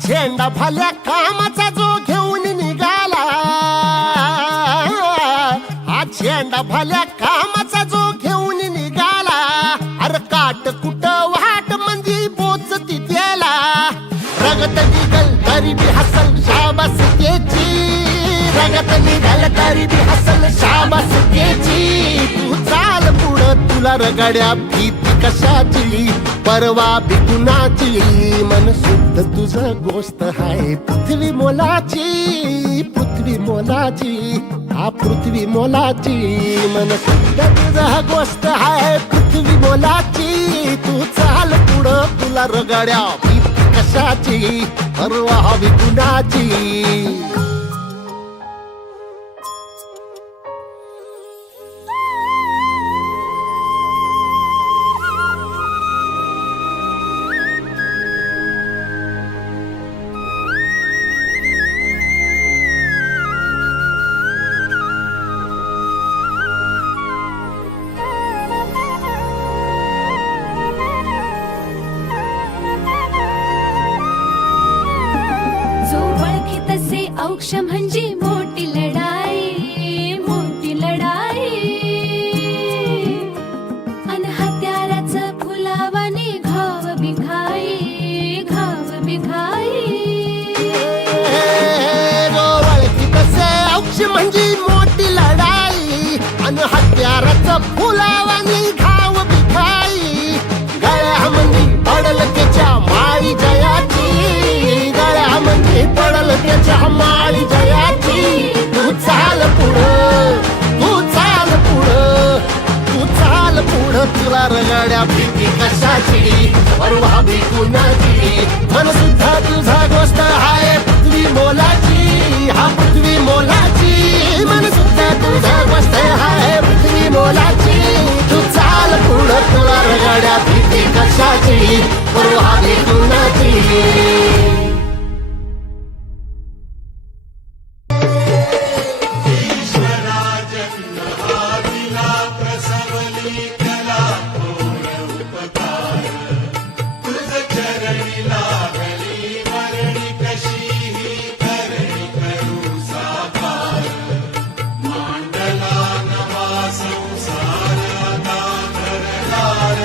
झेंडा भल्या कामाचा जो घेऊन निघाला, हा झेंडा भल्या कामाचा जो घेऊन निघाला, अरे काट कुट वाट मंदी बोचती त्याला, रगत निघल तरी बी हसल शाबास त्याची, रगत निघल तरी बी हसल शाबास त्याची. तू चाल पुढं तुला रगड्या भीती कशाची, परवा भी कुणाची, मन शुद्ध तुझं गोष्ट हाय पृथ्वी मोलाची, पृथ्वी मोलाची, हा पृथ्वी मोलाची, मन शुद्ध तुझं गोष्ट हाय पृथ्वी मोलाची. तू चाल पुढं तुला रगड्या भीती कशाची, परवा भी कुणाची. औक्ष म्हणजे मोठी लढाई, मोठी लढाई, अन हत्याराचं फुलावानी घाव बिघाई, घाव बिघाई. औक्ष म्हणजे मोठी लढाई, अन हत्याराचं फुलावानी घाव बिघाई. गळ्यामध्ये पडल त्याच्या माळी जयाची, गळ्यामध्ये पडल त्याच्या माळी जयाची. तू चाल पुढं, तू चाल पुढं, तू चाल पुढं, तुला रगड्या भीती कशाची, परवा भी कुणाची, मन सुद्धा तुझा गोष्ट हाय पृथ्वी मोलाची, हा पृथ्वी मोलाची, मन सुद्धा तुझा गोष्ट हाय पृथ्वी मोलाची. तू चाल पुढं तुला रगड्या भीती कशाची, परवा भी कुणाची.